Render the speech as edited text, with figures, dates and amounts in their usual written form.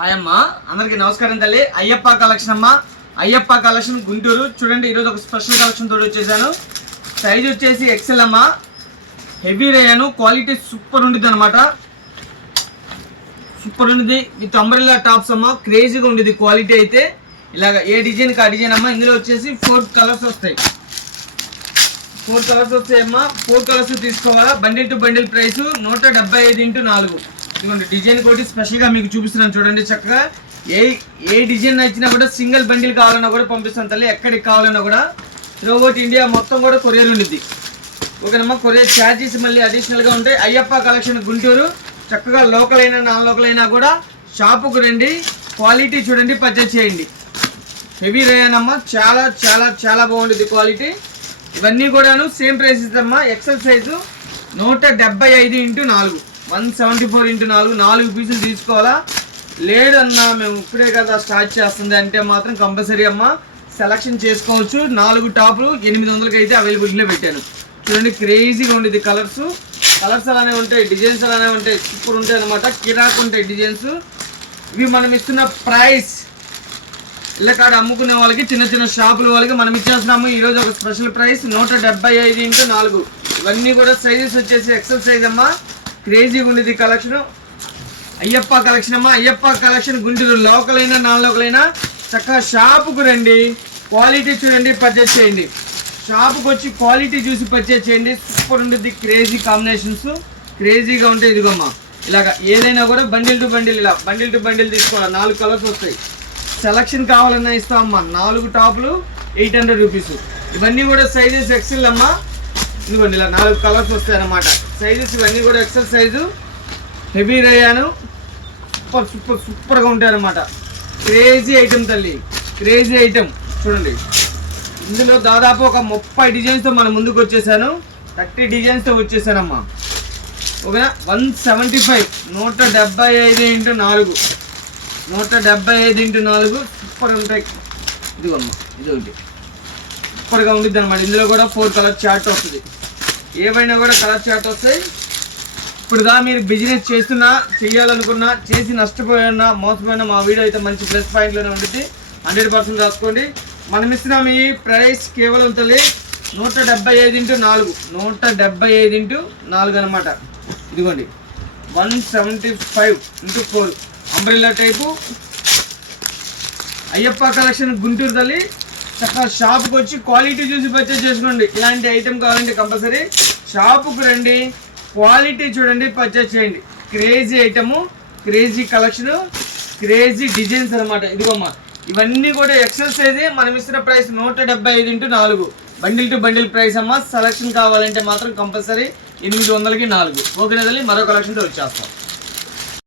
Hi అమ్మ, అందరికి నమస్కారం తల్లి. అయ్యప్ప కలెక్షన్ అమ్మ. అయ్యప్ప కలెక్షన్ గుంటూరు. చూడండి, ఈరోజు ఒక స్పెషల్ కలెక్షన్ తోటి వచ్చేసాను. సైజ్ వచ్చేసి ఎక్సెల్ అమ్మ. హెవీ రేయను, క్వాలిటీ సూపర్ ఉంటుంది అనమాట. సూపర్ ఉంటుంది. విత్ అంబ్రెల్లా టాప్స్ అమ్మ. క్రేజీగా ఉండేది క్వాలిటీ అయితే. ఇలాగ ఏ డిజైన్కి ఆ డిజైన్ అమ్మ. ఇందులో వచ్చేసి 4 కలర్స్ వస్తాయి. 4 కలర్స్ వస్తాయమ్మా. 4 కలర్స్ తీసుకోవాలా. Bundle to bundle price 175x4. ఇదిగోండి, డిజైన్ కోటి స్పెషల్గా మీకు చూపిస్తున్నాను. చూడండి చక్కగా. ఏ డిజైన్ నచ్చినా కూడా సింగిల్ బండిల్ కావాలన్నా కూడా పంపిస్తాను తల్లి. ఎక్కడికి కావాలన్నా కూడా త్రూఅవుట్ ఇండియా మొత్తం కూడా కొరియర్ ఉండిద్ది. ఓకేనమ్మా. కొరియర్ ఛార్జెస్ మళ్ళీ అడిషనల్గా ఉంటాయి. అయ్యప్ప కలెక్షన్ గుంటూరు. చక్కగా లోకల్ అయినా నాన్ లోకల్ అయినా కూడా షాపుకు రండి. క్వాలిటీ చూడండి, పర్చేజ్ చేయండి. హెవీ రేయన్ అమ్మా. చాలా చాలా చాలా బాగుంటుంది క్వాలిటీ. ఇవన్నీ కూడాను సేమ్ ప్రైస్ ఇస్తామమ్మా. ఎక్సెల్ సైజు 175x4, 174x4, 4 పీసులు తీసుకోవాలా. లేదన్నా మేము ఇప్పుడే కదా స్టార్ట్ చేస్తుంది అంటే మాత్రం కంపల్సరీ అమ్మ సెలక్షన్ చేసుకోవచ్చు. 4 టాపులు 800కి అయితే అవైలబిలిటీలో పెట్టాను. చూడండి, క్రేజీగా ఉండేది. కలర్స్ అలానే ఉంటాయి, డిజైన్స్ అలానే ఉంటాయి. సూపర్ ఉంటాయి అనమాట. కిరాక్ ఉంటాయి డిజైన్స్. ఇవి మనం ఇస్తున్న ప్రైస్ ఇలా కాడ అమ్ముకునే వాళ్ళకి, చిన్న చిన్న షాపుల వాళ్ళకి మనం ఇచ్చేస్తున్నాము ఈరోజు ఒక స్పెషల్ ప్రైస్ 175x4. ఇవన్నీ కూడా సైజెస్ వచ్చేసి ఎక్సెల్ సైజ్ అమ్మా. క్రేజీగా ఉండేది కలెక్షన్. అయ్యప్ప కలెక్షన్ అమ్మా. అయ్యప్ప కలెక్షన్ గుంటూరు. లోకల్ అయినా నాన్ లోకల్ అయినా చక్కగా షాపుకు రండి. క్వాలిటీ చూడండి, పర్చేజ్ చేయండి. షాపుకి వచ్చి క్వాలిటీ చూసి పర్చేజ్ చేయండి. సూపర్ ఉంటుంది. క్రేజీ కాంబినేషన్స్ క్రేజీగా ఉంటాయి. ఇదిగోమ్మా, ఇలాగ ఏదైనా కూడా బండిల్ టు బండిల్, ఇలా బండిల్ టు బండిల్ తీసుకోవాలి. 4 కలర్స్ వస్తాయి. సెలక్షన్ కావాలన్నా ఇస్తామమ్మా. 4 టాపులు 800 రూపీస్. ఇవన్నీ కూడా సైజెస్ ఎక్సెల్ అమ్మా. ఇదిగోండి, ఇలా 4 కలర్స్ వస్తాయి అన్నమాట. సైజెస్ ఇవన్నీ కూడా XL size. Heavy rayon. Super super సూపర్గా ఉంటాయి అన్నమాట. క్రేజీ ఐటెం తల్లి, క్రేజీ ఐటెం. చూడండి, ఇందులో దాదాపు ఒక 30 డిజైన్స్తో మన ముందుకు వచ్చేసాను. 30 డిజైన్స్తో వచ్చేసానమ్మా. ఓకేనా. 175, 175x4, 175x4 సూపర్ ఉంటాయి. ఇదిగోమ్మా, ఇది ఒకటి సూపర్గా ఉంటుంది అనమాట. ఇందులో కూడా 4 కలర్ చార్ట్ వస్తుంది. ఏవైనా కూడా కలర్ చార్ట్ వస్తాయి. ఇప్పుడుదా మీరు బిజినెస్ చేస్తున్నా, చేయాలనుకున్నా, చేసి నష్టపోయినా, మోసపోయినా మా వీడియో అయితే మంచి ప్లస్ పాయింట్లోనే ఉంటుంది. 100% రాసుకోండి. మనం ఇస్తున్నాం ఈ ప్రైస్ కేవలం తల్లి 175x4, 175x4 అనమాట. ఇదిగోండి, 175x4 umbrella type. Ayyappa collection Guntur తల్లి. చక్కగా షాప్కి వచ్చి క్వాలిటీ చూసి పర్చేజ్ చేసుకోండి. ఇలాంటి ఐటెం కావాలంటే కంపల్సరీ షాపుకు రండి. క్వాలిటీ చూడండి, పర్చేజ్ చేయండి. Crazy item, crazy collection, crazy designs అనమాట. ఇదిగోమ్మా, ఇవన్నీ కూడా ఎక్సెల్ సైజే. మనం ఇస్తున్న price 175x4. Bundle to bundle price అమ్మా. సెలక్షన్ కావాలంటే మాత్రం కంపల్సరీ 800కి 4. ఓకేనా తల్లి. మరో కలెక్షన్తో వచ్చేస్తాం.